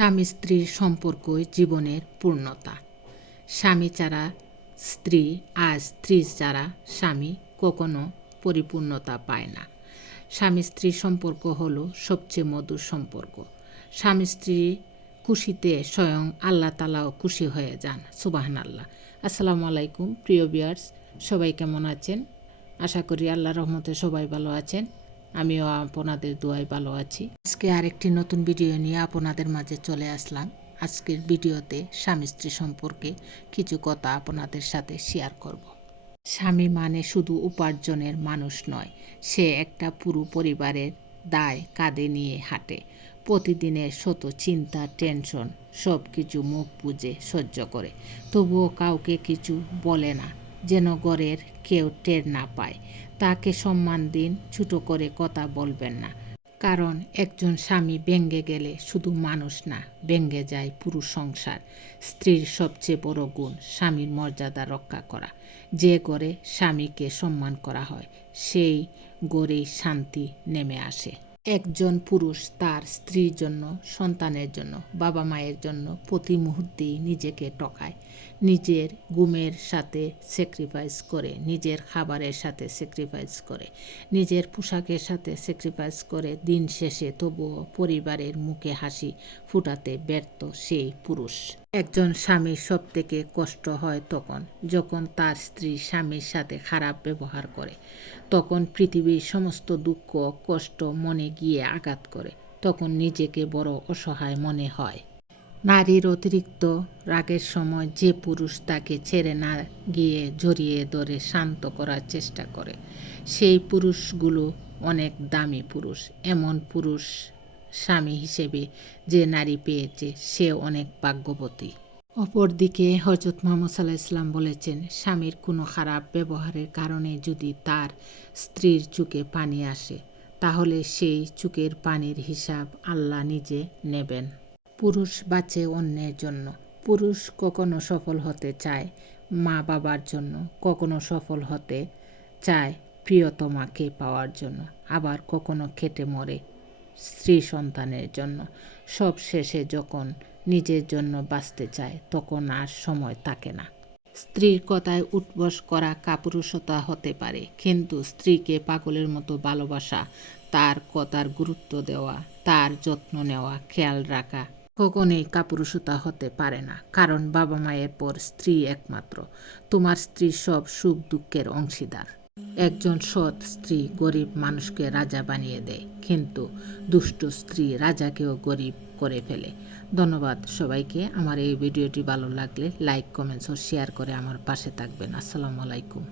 স্বামী স্ত্রীর সম্পর্কই জীবনের পূর্ণতা। স্বামী ছাড়া স্ত্রী আর স্ত্রী ছাড়া স্বামী কখনো পরিপূর্ণতা পায় না। স্বামী স্ত্রীর সম্পর্ক হলো সবচেয়ে মধুর সম্পর্ক। স্বামী স্ত্রী খুশিতে স্বয়ং আল্লাহ তাআলাও খুশি হয়ে যান। সুবহানাল্লাহ। আসসালামু আলাইকুম প্রিয় ভিউয়ার্স, সবাই কেমন আছেন? আশা করি আল্লাহর রহমতে সবাই ভালো আছেন। আমিও আপনাদের দোয়ায় ভালো আছি। আজকে আরেকটি নতুন ভিডিও নিয়ে আপনাদের মাঝে চলে আসলাম। আজকের ভিডিওতে স্বামী স্ত্রী সম্পর্কে কিছু কথা আপনাদের সাথে শেয়ার করব। স্বামী মানে শুধু উপার্জনের মানুষ নয়, সে একটা পুরো পরিবারের দায় কাঁধে নিয়ে হাঁটে। প্রতিদিনের শত চিন্তা, টেনশন সব কিছু মুখ বুজে সহ্য করে, তবুও কাউকে কিছু বলে না, যেন ঘরের কেউ টের না পায়। তাকে সম্মান দিন, ছোটো করে কথা বলবেন না। কারণ একজন স্বামী ভেঙে গেলে শুধু মানুষ না, ভেঙে যায় পুরো সংসার। স্ত্রীর সবচেয়ে বড় গুণ স্বামীর মর্যাদা রক্ষা করা। যে ঘরে স্বামীকে সম্মান করা হয়, সেই ঘরেই শান্তি নেমে আসে। একজন পুরুষ তার স্ত্রীর জন্য, সন্তানের জন্য, বাবা মায়ের জন্য প্রতি মুহূর্তেই নিজেকে টকায়। নিজের ঘুমের সাথে স্যাক্রিফাইস করে, নিজের খাবারের সাথে স্যাক্রিফাইস করে, নিজের পোশাকের সাথে স্যাক্রিফাইস করে। দিন শেষে তবুও পরিবারের মুখে হাসি ফুটাতে ব্যর্থ সেই পুরুষ। একজন স্বামীর সব থেকে কষ্ট হয় তখন, যখন তার স্ত্রী স্বামীর সাথে খারাপ ব্যবহার করে। তখন পৃথিবীর সমস্ত দুঃখ কষ্ট মনে গিয়ে আঘাত করে। তখন নিজেকে বড় অসহায় মনে হয়। নারীর অতিরিক্ত রাগের সময় যে পুরুষ তাকে ছেড়ে না গিয়ে জড়িয়ে ধরে শান্ত করার চেষ্টা করে, সেই পুরুষগুলো অনেক দামি পুরুষ। এমন পুরুষ স্বামী হিসেবে যে নারী পেয়েছে, সে অনেক ভাগ্যবতী। অপরদিকে হযরত মুহাম্মদ সাল্লাল্লাহু আলাইহি ওয়াসাল্লাম বলেছেন, স্বামীর কোনো খারাপ ব্যবহারের কারণে যদি তার স্ত্রীর চোখে পানি আসে, তাহলে সেই চোখের পানির হিসাব আল্লাহ নিজে নেবেন। পুরুষ বাঁচে অন্যের জন্য। পুরুষ কখনো সফল হতে চায় মা বাবার জন্য, কখনো সফল হতে চায় প্রিয়তমাকে পাওয়ার জন্য, আবার কখনো খেটে মরে স্ত্রী সন্তানের জন্য। সব শেষে যখন নিজের জন্য বাঁচতে চায়, তখন আর সময় থাকে না। স্ত্রীর কথায় উঠবস করা কাপুরুষতা হতে পারে, কিন্তু স্ত্রীকে পাগলের মতো ভালোবাসা, তার কথার গুরুত্ব দেওয়া, তার যত্ন নেওয়া, খেয়াল রাখা কখনোই কাপুরুষতা হতে পারে না। কারণ বাবা মায়ের পর স্ত্রী একমাত্র তোমার স্ত্রী সব সুখ দুঃখের অংশীদার। একজন সৎ স্ত্রী গরিব মানুষকে রাজা বানিয়ে দেয়, কিন্তু দুষ্ট স্ত্রী রাজাকেও গরিব করে ফেলে। ধন্যবাদ সবাইকে। আমার এই ভিডিওটি ভালো লাগলে লাইক, কমেন্টস ও শেয়ার করে আমার পাশে থাকবেন। আসসালামু আলাইকুম।